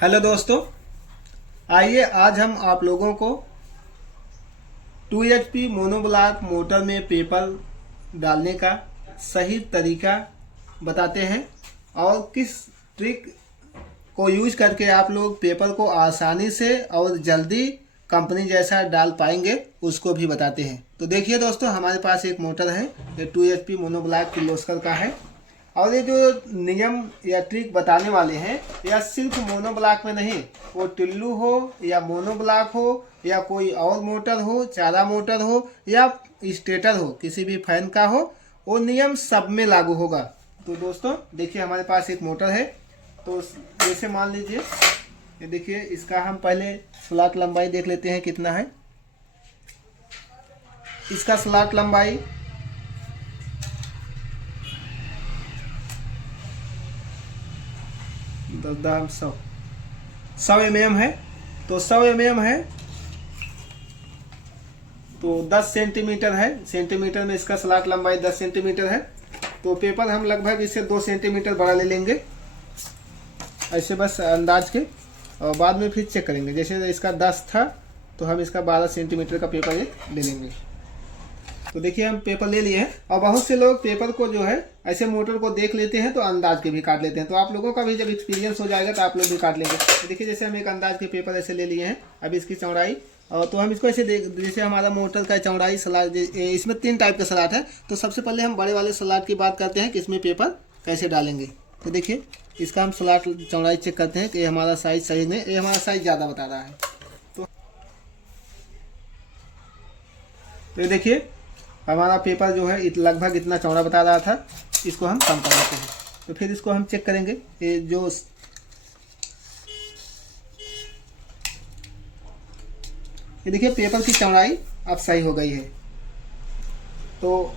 Hello दोस्तों, आइए आज हम आप लोगों को 2 HP मोनोब्लॉक मोटर में पेपर डालने का सही तरीका बताते हैं और किस ट्रिक को यूज करके आप लोग पेपर को आसानी से और जल्दी कंपनी जैसा डाल पाएंगे उसको भी बताते हैं। तो देखिए दोस्तों, हमारे पास एक मोटर है, ये 2 HP मोनोब्लॉक किर्लोस्कर का है और ये जो नियम या ट्रिक बताने वाले हैं यह सिर्फ मोनोब्लॉक में नहीं, वो टिल्लू हो या मोनोब्लॉक हो या कोई और मोटर हो, चारा मोटर हो या स्टेटर हो, किसी भी फैन का हो, वो नियम सब में लागू होगा। तो दोस्तों देखिए, हमारे पास एक मोटर है। तो जैसे मान लीजिए, ये देखिए, इसका हम पहले स्लॉट लंबाई देख लेते हैं कितना है। इसका स्लॉट लंबाई 100 mm है। तो 100 mm है तो 10 सेंटीमीटर है। सेंटीमीटर में इसका स्लॉट लंबाई 10 सेंटीमीटर है। तो पेपर हम लगभग इससे 2 सेंटीमीटर बड़ा ले लेंगे, ऐसे बस अंदाज के, और बाद में फिर चेक करेंगे। जैसे इसका 10 था तो हम इसका 12 सेंटीमीटर का पेपर ये ले लेंगे। तो देखिए, हम पेपर ले लिए हैं। और बहुत से लोग पेपर को जो है ऐसे मोटर को देख लेते हैं तो अंदाज के भी काट लेते हैं। तो आप लोगों का भी जब एक्सपीरियंस हो जाएगा तो आप लोग भी काट लेंगे। तो देखिए, जैसे हम एक अंदाज के पेपर ऐसे ले लिए हैं। अभी इसकी चौड़ाई, तो हम इसको ऐसे जैसे हमारा मोटर का चौड़ाई सलाद, इसमें 3 टाइप का सलाद है। तो सबसे पहले हम बड़े वाले सलाद की बात करते हैं कि इसमें पेपर कैसे डालेंगे। तो देखिए, इसका हम सलाद चौड़ाई चेक करते हैं कि हमारा साइज सही नहीं, ये हमारा साइज ज़्यादा बता रहा है। तो देखिए, हमारा पेपर जो है लगभग इतना चौड़ा बता रहा था, इसको हम कम कर देते हैं। तो फिर इसको हम चेक करेंगे, ये जो ये देखिए, पेपर की चौड़ाई अब सही हो गई है। तो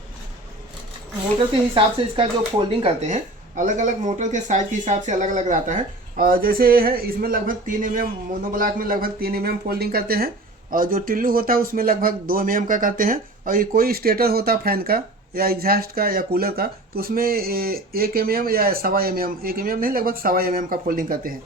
मोटर के हिसाब से इसका जो फोल्डिंग करते हैं, अलग अलग मोटर के साइज के हिसाब से अलग अलग रहता है। और जैसे है, इसमें लगभग 3 mm, मोनोब्लॉक में लगभग 3 mm फोल्डिंग करते हैं। और जो टिल्लू होता है उसमें लगभग 2 mm का करते हैं। और ये कोई स्टेटर होता है फैन का या एग्जॉस्ट का या कूलर का, तो उसमें 1 mm या 1.25 mm, 1 mm नहीं, लगभग 1.25 mm का फोल्डिंग करते हैं।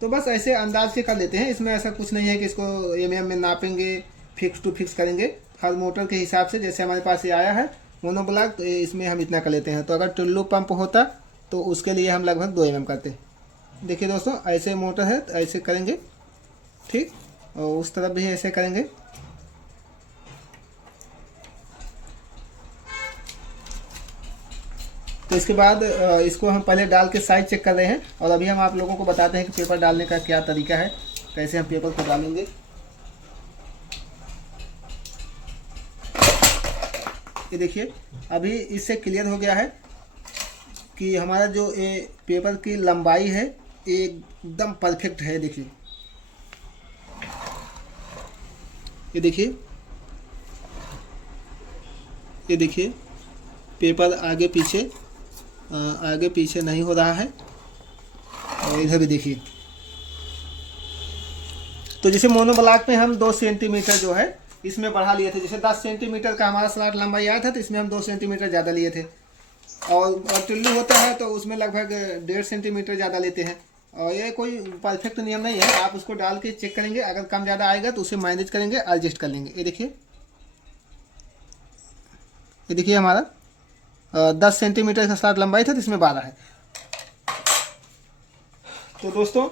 तो बस ऐसे अंदाज के कर लेते हैं। इसमें ऐसा कुछ नहीं है कि इसको mm में नापेंगे, फिक्स टू फिक्स करेंगे। हर मोटर के हिसाब से, जैसे हमारे पास ये आया है मोनोब्लॉक, तो इसमें हम इतना कर लेते हैं। तो अगर टुल्लू पंप होता तो उसके लिए हम लगभग 2 mm करते। देखिए दोस्तों, ऐसे मोटर है तो ऐसे करेंगे, ठीक, और उस तरफ भी ऐसे करेंगे। तो इसके बाद इसको हम पहले डाल के साइज चेक कर रहे हैं। और अभी हम आप लोगों को बताते हैं कि पेपर डालने का क्या तरीका है, कैसे हम पेपर को डालेंगे। ये देखिए, अभी इससे क्लियर हो गया है कि हमारा जो ये पेपर की लंबाई है एकदम परफेक्ट है। देखिए, ये देखिए, ये देखिए, पेपर आगे पीछे नहीं हो रहा है। और इधर भी देखिए। तो जैसे मोनोब्लॉक में हम 2 सेंटीमीटर जो है इसमें बढ़ा लिए थे। जैसे 10 सेंटीमीटर का हमारा स्लॉट लंबाई आया था तो इसमें हम 2 सेंटीमीटर ज़्यादा लिए थे। और टिल्लू होता है तो उसमें लगभग 1.5 सेंटीमीटर ज़्यादा लेते हैं। और ये कोई परफेक्ट नियम नहीं है, आप उसको डाल के चेक करेंगे। अगर कम ज़्यादा आएगा तो उसे मैनेज करेंगे, एडजस्ट कर लेंगे। ये देखिए, ये देखिए, हमारा 10 सेंटीमीटर का स्लॉट लंबाई था तो इसमें 12 है। तो दोस्तों,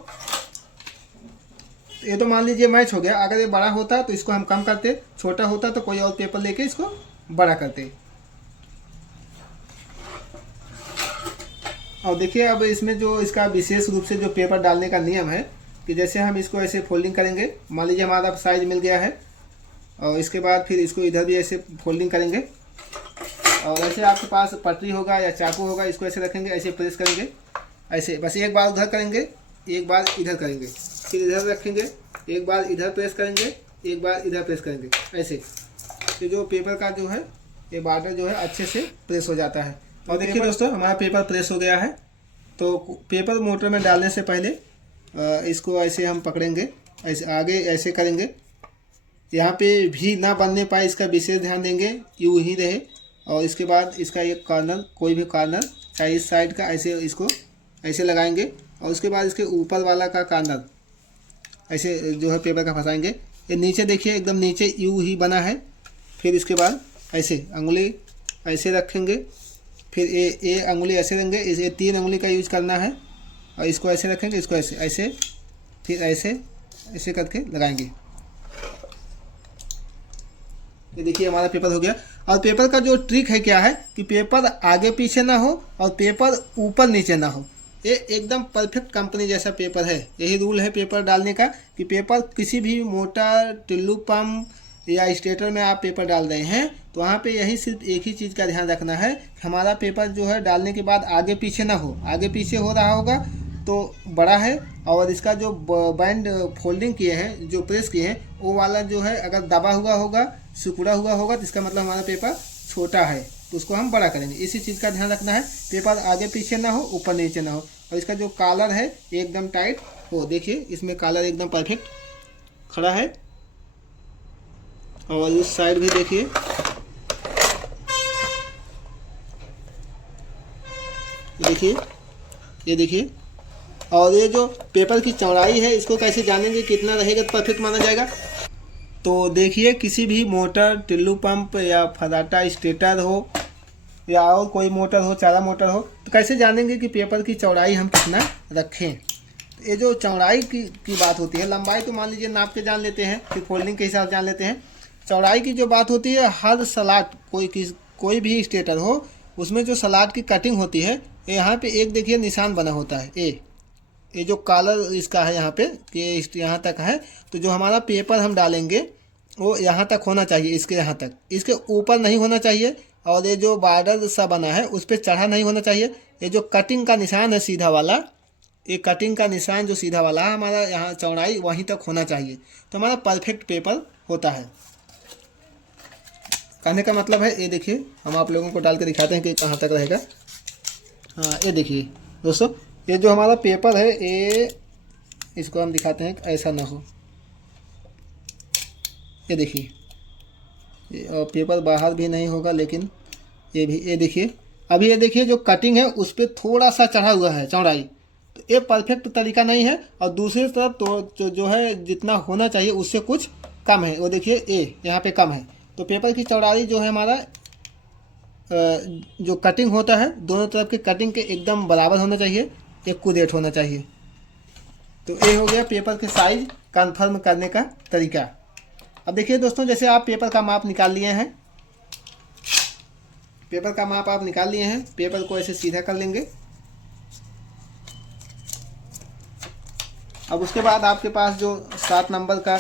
ये तो मान लीजिए मैच हो गया। अगर ये बड़ा होता तो इसको हम कम करते, छोटा होता तो कोई और पेपर लेके इसको बड़ा करते। और देखिए, अब इसमें जो इसका विशेष रूप से जो पेपर डालने का नियम है कि जैसे हम इसको ऐसे फोल्डिंग करेंगे, मान लीजिए हमारा साइज मिल गया है, और इसके बाद फिर इसको इधर भी ऐसे फोल्डिंग करेंगे। और ऐसे आपके पास पटरी होगा या चाकू होगा, इसको ऐसे रखेंगे, ऐसे प्रेस करेंगे, ऐसे बस एक बार उधर करेंगे, एक बार इधर करेंगे, फिर इधर रखेंगे, एक बार इधर प्रेस करेंगे, एक बार इधर प्रेस करेंगे, ऐसे। तो जो पेपर का जो है ये बॉर्डर जो है अच्छे से प्रेस हो जाता है। और देखिए दोस्तों, हमारा पेपर प्रेस हो गया है। तो पेपर मोटर में डालने से पहले इसको ऐसे हम पकड़ेंगे, ऐसे आगे ऐसे करेंगे, यहाँ पे भी ना बनने पाए इसका विशेष ध्यान देंगे, यूँ ही रहे। और इसके बाद इसका एक कॉर्नर, कोई भी कॉर्नर चाहे इस साइड का, ऐसे इसको ऐसे लगाएंगे और उसके बाद इसके ऊपर वाला का कॉर्नर ऐसे जो है पेपर का फंसाएंगे। ये नीचे देखिए एकदम नीचे यू ही बना है। फिर इसके बाद ऐसे अंगुली ऐसे रखेंगे, फिर ये अंगुली ऐसे देंगे। ये 3 अंगुली का यूज करना है और इसको ऐसे रखेंगे, इसको ऐसे ऐसे, फिर ऐसे ऐसे करके लगाएंगे। ये देखिए हमारा पेपर हो गया। और पेपर का जो ट्रिक है क्या है कि पेपर आगे पीछे ना हो और पेपर ऊपर नीचे ना हो। ये एकदम परफेक्ट कंपनी जैसा पेपर है। यही रूल है पेपर डालने का कि पेपर किसी भी मोटर, टिल्लू पंप या स्टेटर में आप पेपर डाल रहे हैं तो वहाँ पे यही सिर्फ एक ही चीज़ का ध्यान रखना है, हमारा पेपर जो है डालने के बाद आगे पीछे ना हो। आगे पीछे हो रहा होगा तो बड़ा है, और इसका जो बैंड फोल्डिंग किए हैं, जो प्रेस किए हैं, वो वाला जो है अगर दबा हुआ होगा, सिकुड़ा हुआ होगा तो इसका मतलब हमारा पेपर छोटा है, तो उसको हम बड़ा करेंगे। इसी चीज़ का ध्यान रखना है, पेपर आगे पीछे ना हो, ऊपर नीचे ना हो। और इसका जो कॉलर है एकदम टाइट हो। देखिए इसमें कॉलर एकदम परफेक्ट खड़ा है। और उस साइड भी देखिए, देखिए ये देखिए। और ये जो पेपर की चौड़ाई है इसको कैसे जानेंगे कितना रहेगा तो परफेक्ट माना जाएगा। तो देखिए किसी भी मोटर, टिल्लू पंप या फराटा स्टेटर हो या और कोई मोटर हो, चारा मोटर हो, तो कैसे जानेंगे कि पेपर की चौड़ाई हम कितना रखें। तो ये जो चौड़ाई की बात होती है, लंबाई तो मान लीजिए नाप के जान लेते हैं, फिर फोल्डिंग के हिसाब से जान लेते हैं। चौड़ाई की जो बात होती है, हर स्लॉट कोई भी स्टेटर हो उसमें जो स्लॉट की कटिंग होती है, यहाँ पे एक देखिए निशान बना होता है। ये जो कॉलर इसका है यहाँ पे, ये यहाँ तक है, तो जो हमारा पेपर हम डालेंगे वो यहाँ तक होना चाहिए, इसके यहाँ तक, इसके ऊपर नहीं होना चाहिए। और ये जो बॉर्डर सा बना है उस पर चढ़ा नहीं होना चाहिए। ये जो कटिंग का निशान है सीधा वाला, ये कटिंग का निशान जो सीधा वाला है हमारा यहाँ चौड़ाई वहीं तक होना चाहिए, तो हमारा परफेक्ट पेपर होता है। कहने का मतलब है, ये देखिए हम आप लोगों को डाल के दिखाते हैं कि कहाँ तक रहेगा। हाँ ये देखिए दोस्तों, ये जो हमारा पेपर है ये, इसको हम दिखाते हैं ऐसा ना हो। ये देखिए, और पेपर बाहर भी नहीं होगा, लेकिन ये भी, ये देखिए अभी, ये देखिए जो कटिंग है उस पर थोड़ा सा चढ़ा हुआ है चौड़ाई, तो ये परफेक्ट तरीका नहीं है। और दूसरी तरफ तो जो है जितना होना चाहिए उससे कुछ कम है, वो देखिए ये यहाँ पे कम है। तो पेपर की चौड़ाई जो है हमारा जो कटिंग होता है, दोनों तरफ की कटिंग के एकदम बराबर होना चाहिए, एक्यूरेट होना चाहिए। तो ये हो गया पेपर के साइज कंफर्म करने का तरीका। अब देखिए दोस्तों, जैसे आप पेपर का माप निकाल लिए हैं, पेपर का माप आप निकाल लिए हैं, पेपर को ऐसे सीधा कर लेंगे। अब उसके बाद आपके पास जो 7 नंबर का,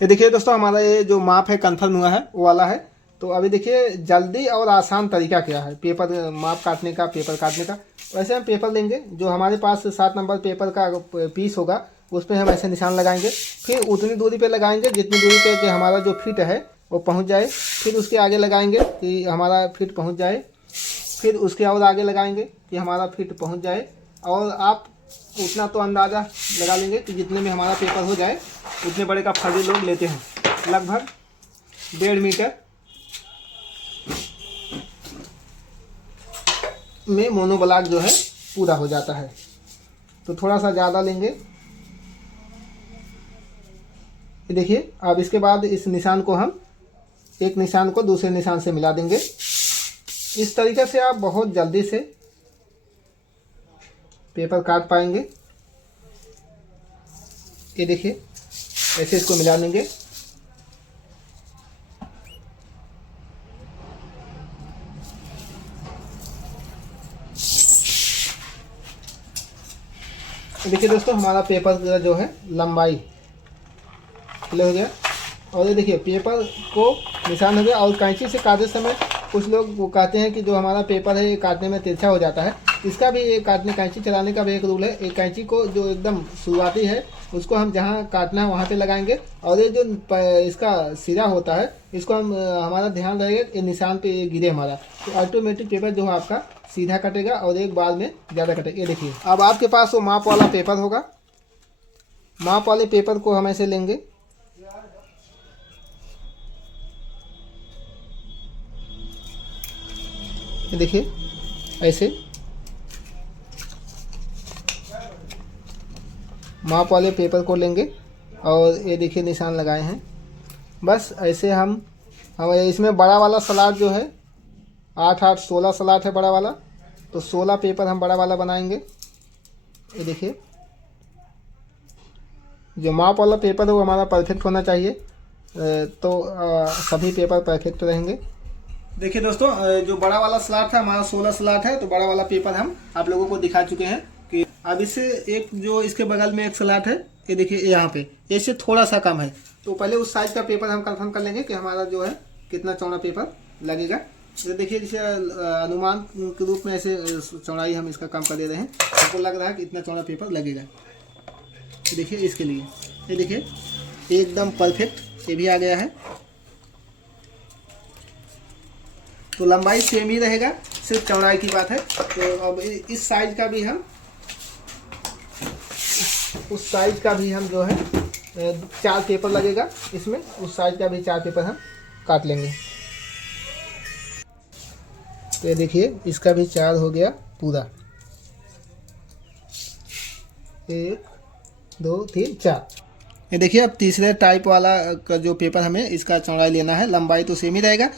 ये देखिए दोस्तों हमारा ये जो माप है कंफर्म हुआ है वो वाला है। तो अभी देखिए जल्दी और आसान तरीका क्या है पेपर माप काटने का, पेपर काटने का। वैसे हम पेपर लेंगे, जो हमारे पास 7 नंबर पेपर का पीस होगा उस पर हम ऐसे निशान लगाएंगे, फिर उतनी दूरी पे लगाएंगे जितनी दूरी पे कि हमारा जो फिट है वो पहुंच जाए, फिर उसके आगे लगाएंगे कि हमारा फिट पहुंच जाए, फिर उसके और आगे लगाएंगे कि हमारा फिट पहुंच जाए। और आप उतना तो अंदाज़ा लगा लेंगे कि जितने में हमारा पेपर हो जाए उतने बड़े का फर्जी लोग लेते हैं, लगभग 1.5 मीटर में मोनोब्लॉक जो है पूरा हो जाता है। तो थोड़ा सा ज़्यादा लेंगे। देखिए अब इसके बाद इस निशान को हम एक निशान को दूसरे निशान से मिला देंगे। इस तरीके से आप बहुत जल्दी से पेपर काट पाएंगे। ये देखिए ऐसे इसको मिला देंगे। देखिए दोस्तों हमारा पेपर का जो है लंबाई क्लियर हो गया। और ये देखिए पेपर को निशान हो गया। और कैंची से काटते समय कुछ लोग वो कहते हैं कि जो हमारा पेपर है ये काटने में तिरछा हो जाता है, इसका भी ये काटने कैंची चलाने का भी एक रूल है। एक कैंची को जो एकदम शुरुआती है उसको हम जहाँ काटना है वहाँ पे लगाएंगे, और ये जो इसका सिरा होता है इसको हम हमारा ध्यान रहेगा ये निशान पे ये गिरे हमारा, तो ऑटोमेटिक पेपर जो है आपका सीधा कटेगा और एक बार में ज़्यादा कटेगा। ये देखिए अब आपके पास वो माप वाला पेपर होगा, माप वाले पेपर को हम ऐसे लेंगे, देखिए ऐसे माप वाले पेपर को लेंगे और ये देखिए निशान लगाए हैं। बस ऐसे हम इसमें बड़ा वाला सलाद जो है 8 8 16 सलाद है बड़ा वाला, तो 16 पेपर हम बड़ा वाला बनाएंगे। ये देखिए जो माप वाला पेपर है वो हमारा परफेक्ट होना चाहिए, तो सभी पेपर परफेक्ट रहेंगे। देखिए दोस्तों, जो बड़ा वाला स्लॉट है हमारा 16 स्लॉट है, तो बड़ा वाला पेपर हम आप लोगों को दिखा चुके हैं कि अब इससे एक जो इसके बगल में एक स्लॉट है, ये देखिए यहाँ पे इससे थोड़ा सा कम है, तो पहले उस साइज का पेपर हम कंफर्म कर लेंगे कि हमारा जो है कितना चौड़ा पेपर लगेगा। तो देखिए जैसे अनुमान के रूप में ऐसे चौड़ाई हम इसका कम कर दे रहे हैं, हमको लग रहा है कि इतना चौड़ा पेपर लगेगा। देखिए इसके लिए ये देखिए एकदम परफेक्ट ये भी आ गया है, तो लंबाई सेम ही रहेगा, सिर्फ चौड़ाई की बात है। तो अब इस साइज का भी हम उस साइज का भी हम जो है 4 पेपर लगेगा इसमें, उस साइज का भी 4 पेपर हम काट लेंगे। तो ये देखिए इसका भी 4 हो गया पूरा, 1 2 3 4। ये देखिए अब तीसरे टाइप वाला का जो पेपर हमें इसका चौड़ाई लेना है, लंबाई तो सेम ही रहेगा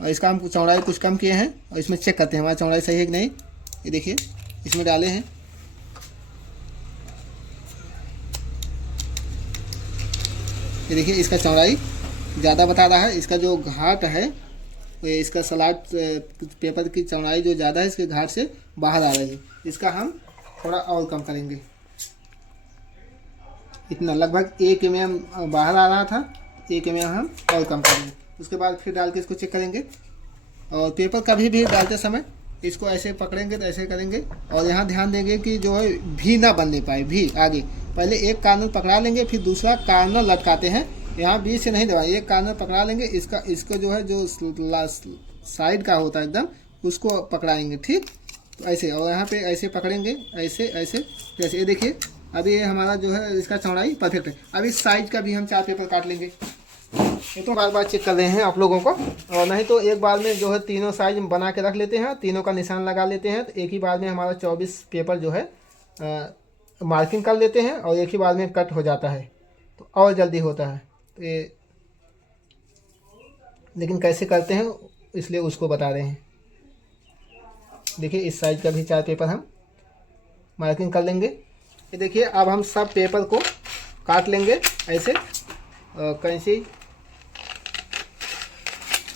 और इसका हम चौड़ाई कुछ कम किए हैं और इसमें चेक करते हैं हमारा चौड़ाई सही है कि नहीं। ये देखिए इसमें डाले हैं, ये देखिए इसका चौड़ाई ज़्यादा बता रहा है, इसका जो घाट है इसका सलाद पेपर की चौड़ाई जो ज़्यादा है इसके घाट से बाहर आ रही है, इसका हम थोड़ा और कम करेंगे। इतना लगभग 1 mm बाहर आ रहा था, 1 mm हम और कम करेंगे। उसके बाद फिर डाल के इसको चेक करेंगे और पेपर कभी भी डालते समय इसको ऐसे पकड़ेंगे तो ऐसे करेंगे और यहाँ ध्यान देंगे कि जो है भी ना बनने पाए, भी आगे पहले एक कार्नर पकड़ा लेंगे फिर दूसरा कार्नर लटकाते हैं, यहाँ बीच से नहीं दबाएं, एक कार्नर पकड़ा लेंगे, इसका जो है जो साइड का होता है एकदम उसको पकड़ाएंगे, ठीक। तो ऐसे और यहाँ पे ऐसे पकड़ेंगे, ऐसे ऐसे जैसे ये देखिए अभी ये हमारा जो है इसका चौड़ाई परफेक्ट है। अब इस साइज का भी हम 4 पेपर काट लेंगे। ये तो बार बार चेक कर रहे हैं आप लोगों को, और नहीं तो एक बार में जो है तीनों साइज बना के रख लेते हैं, तीनों का निशान लगा लेते हैं, तो एक ही बार में हमारा 24 पेपर जो है मार्किंग कर लेते हैं और एक ही बार में कट हो जाता है, तो और जल्दी होता है। तो ये लेकिन कैसे करते हैं इसलिए उसको बता रहे हैं। देखिए इस साइज का भी 4 पेपर हम मार्किंग कर लेंगे। ये देखिए अब हम सब पेपर को काट लेंगे ऐसे, कैंची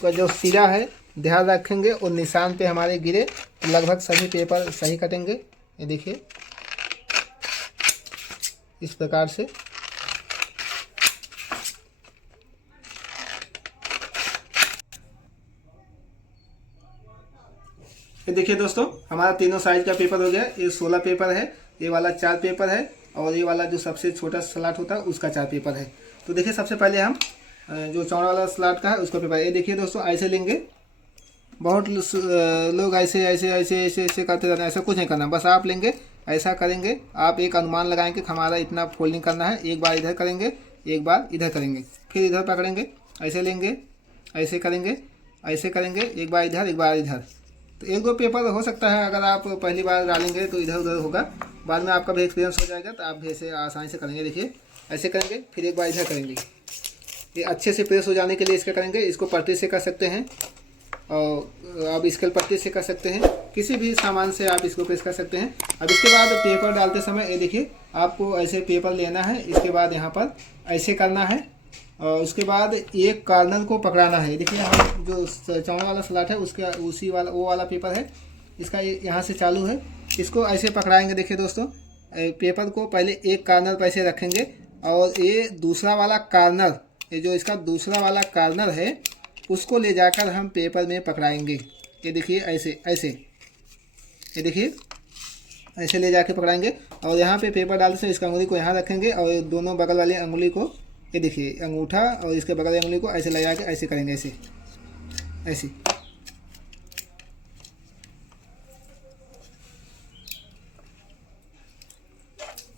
का जो सिरा है ध्यान रखेंगे और निशान पे हमारे गिरे तो लगभग सभी पेपर सही कटेंगे। ये देखिए इस प्रकार से। ये देखिए दोस्तों हमारा तीनों साइज का पेपर हो गया। ये 16 पेपर है, ये वाला 4 पेपर है और ये वाला जो सबसे छोटा स्लॉट होता है उसका 4 पेपर है। तो देखिए सबसे पहले हम जो चौड़ा वाला स्लॉट का है उसका पेपर, ये देखिए दोस्तों ऐसे लेंगे। बहुत लोग ऐसे ऐसे ऐसे ऐसे ऐसे करते रहते हैं, ऐसा कुछ नहीं करना, बस आप लेंगे ऐसा करेंगे, आप एक अनुमान लगाएंगे कि हमारा इतना फोल्डिंग करना है। एक बार इधर करेंगे, एक बार इधर करेंगे, फिर इधर पकड़ेंगे, ऐसे लेंगे, ऐसे करेंगे, ऐसे करेंगे, एक बार इधर एक बार इधर। तो 1-2 पेपर हो सकता है, अगर आप पहली बार डालेंगे तो इधर उधर होगा, बाद में आपका भी एक्सपीरियंस हो जाएगा तो आप भी ऐसे आसानी से करेंगे। देखिए ऐसे करेंगे, फिर एक बार इधर करेंगे। ये अच्छे से प्रेस हो जाने के लिए इसका करेंगे। इसको पट्टी से कर सकते हैं और आप स्केल पट्टी से कर सकते हैं, किसी भी सामान से आप इसको प्रेस कर सकते हैं। अब इसके बाद पेपर डालते समय ये देखिए आपको ऐसे पेपर लेना है, इसके बाद यहाँ पर ऐसे करना है और उसके बाद एक कार्नर को पकड़ाना है। देखिए हम जो चौड़ा वाला स्लॉट है उसका उसी वाला वो वाला पेपर है, इसका यहाँ से चालू है, इसको ऐसे पकड़ाएंगे। देखिए दोस्तों पेपर को पहले एक कार्नर पर ऐसे रखेंगे और ये दूसरा वाला कार्नर, ये जो इसका दूसरा वाला कार्नर है उसको ले जाकर हम पेपर में पकड़ाएंगे। ये देखिए ऐसे ऐसे, ये देखिए ऐसे ले जाके पकड़ाएंगे और यहाँ पे पेपर डालते समय इसका अंगुली को यहाँ रखेंगे और दोनों बगल वाली अंगुली को, ये देखिए अंगूठा और इसके बगल वाली अंगुली को ऐसे लगा के ऐसे करेंगे, ऐसे ऐसे।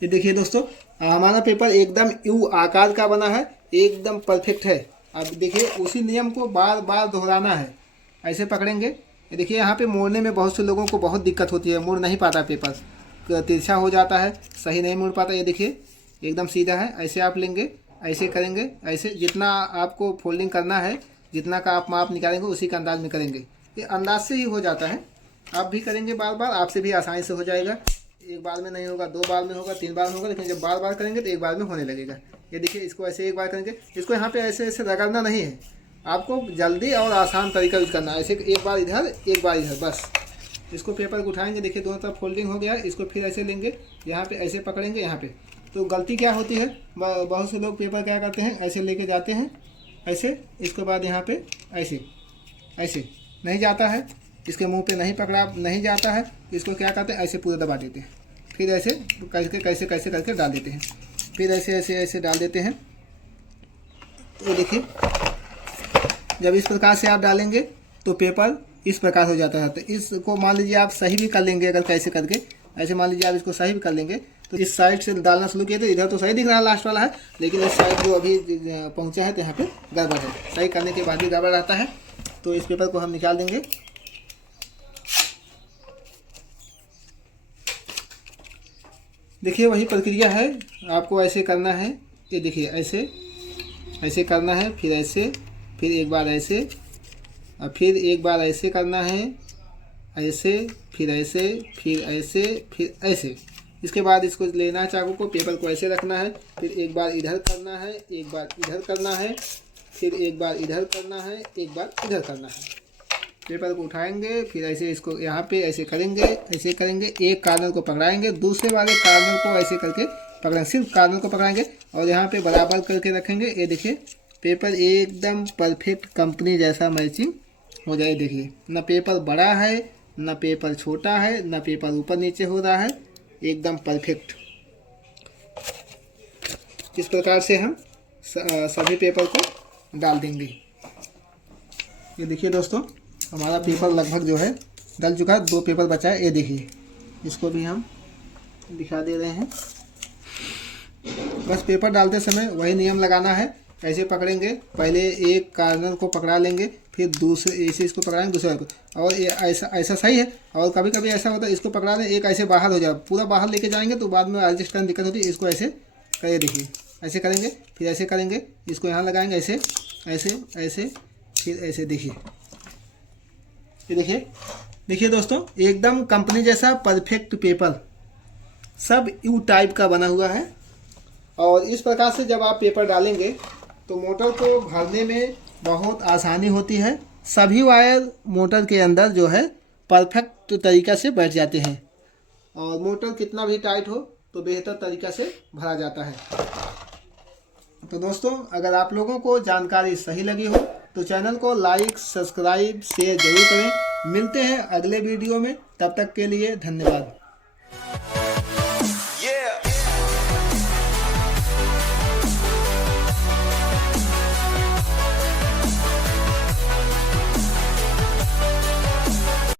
ये देखिए दोस्तों हमारा पेपर एकदम यू आकार का बना है, एकदम परफेक्ट है। अब देखिए उसी नियम को बार बार दोहराना है, ऐसे पकड़ेंगे। ये देखिए यहाँ पे मोड़ने में बहुत से लोगों को बहुत दिक्कत होती है, मुड़ नहीं पाता पेपर, तिरछा हो जाता है, सही नहीं मुड़ पाता। ये देखिए एकदम सीधा है। ऐसे आप लेंगे, ऐसे करेंगे, ऐसे जितना आपको फोल्डिंग करना है, जितना का आप माप निकालेंगे उसी का अंदाज में करेंगे। ये अंदाज से ही हो जाता है। आप भी करेंगे बार बार, आपसे भी आसानी से हो जाएगा। एक बार में नहीं होगा, 2 बार में होगा, 3 बार में होगा, लेकिन जब बार बार करेंगे तो एक बार में होने लगेगा। ये देखिए, इसको ऐसे एक बार करेंगे, इसको यहाँ पे ऐसे ऐसे रगड़ना नहीं है, आपको जल्दी और आसान तरीका यूज करना है। ऐसे एक बार इधर, एक बार इधर, बस। इसको पेपर को उठाएंगे, देखिए दोनों तरफ फोल्डिंग हो गया है। इसको फिर ऐसे लेंगे, यहाँ पे ऐसे पकड़ेंगे यहाँ पे। तो गलती क्या होती है, बहुत से लोग पेपर क्या करते हैं, ऐसे लेके जाते हैं ऐसे, इसके बाद यहाँ पे ऐसे ऐसे नहीं जाता है, इसके मुंह पे नहीं पकड़ा, नहीं जाता है, इसको क्या करते हैं, ऐसे पूरा दबा देते हैं, फिर ऐसे कैसे कैसे कैसे करके डाल देते हैं, फिर ऐसे ऐसे ऐसे डाल देते हैं। तो देखिए, जब इस प्रकार से आप डालेंगे तो पेपर इस प्रकार हो जाता है। तो इसको मान लीजिए आप सही भी कर लेंगे, अगर कैसे करके ऐसे मान लीजिए आप इसको सही भी कर लेंगे, तो इस साइड से डालना शुरू किए थे, इधर तो सही दिख रहा है लास्ट वाला है, लेकिन इस साइड जो अभी पहुंचा है तो यहाँ पे गड़बड़ है। सही करने के बाद भी गड़बड़ आता है। तो इस पेपर को हम निकाल देंगे। देखिए, वही प्रक्रिया है, आपको ऐसे करना है। ये देखिए, ऐसे ऐसे करना है, फिर ऐसे, फिर एक बार ऐसे, और फिर एक बार ऐसे करना है, ऐसे, फिर ऐसे, फिर ऐसे, फिर ऐसे। इसके बाद इसको लेना है चाकू को, पेपर को ऐसे रखना है, फिर एक बार इधर करना है, एक बार इधर करना है, फिर एक बार इधर करना है, एक बार इधर करना है। पेपर को उठाएंगे, फिर ऐसे इसको यहाँ पे ऐसे करेंगे, ऐसे करेंगे, एक कार्नर को पकड़ाएंगे, दूसरे वाले कार्नर को ऐसे करके पकड़ेंगे, सिर्फ कार्नर को पकड़ाएंगे और यहाँ पे बराबर करके रखेंगे। ये देखिए, पेपर एकदम परफेक्ट कंपनी जैसा मैचिंग हो जाए। देखिए, ना पेपर बड़ा है, ना पेपर छोटा है, ना पेपर ऊपर नीचे हो रहा है, एकदम परफेक्ट। इस प्रकार से हम सभी पेपर को डाल देंगे। ये देखिए दोस्तों, हमारा पेपर लगभग जो है डल चुका है, 2 पेपर बचा है। ये देखिए, इसको भी हम दिखा दे रहे हैं। बस पेपर डालते समय वही नियम लगाना है, ऐसे पकड़ेंगे, पहले एक कार्नर को पकड़ा लेंगे, फिर दूसरे ऐसे इसको पकड़ाएंगे दूसरे को, और ये ऐसा ऐसा सही है। और कभी कभी ऐसा होता है, इसको पकड़ा दें, एक ऐसे बाहर हो जाए, पूरा बाहर लेके जाएंगे तो बाद में एडजस्ट करने दिक्कत होती है। इसको ऐसे करिए, देखिए ऐसे करेंगे, फिर ऐसे करेंगे, इसको यहाँ लगाएंगे, ऐसे ऐसे ऐसे, फिर ऐसे। देखिए, ये देखिए, देखिए दोस्तों, एकदम कंपनी जैसा परफेक्ट पेपर, सब यू टाइप का बना हुआ है। और इस प्रकार से जब आप पेपर डालेंगे तो मोटर को भरने में बहुत आसानी होती है। सभी वायर मोटर के अंदर जो है परफेक्ट तरीक़ा से बैठ जाते हैं, और मोटर कितना भी टाइट हो तो बेहतर तरीक़ा से भरा जाता है। तो दोस्तों, अगर आप लोगों को जानकारी सही लगी हो तो चैनल को लाइक, सब्सक्राइब, शेयर जरूर करें। मिलते हैं अगले वीडियो में, तब तक के लिए धन्यवाद।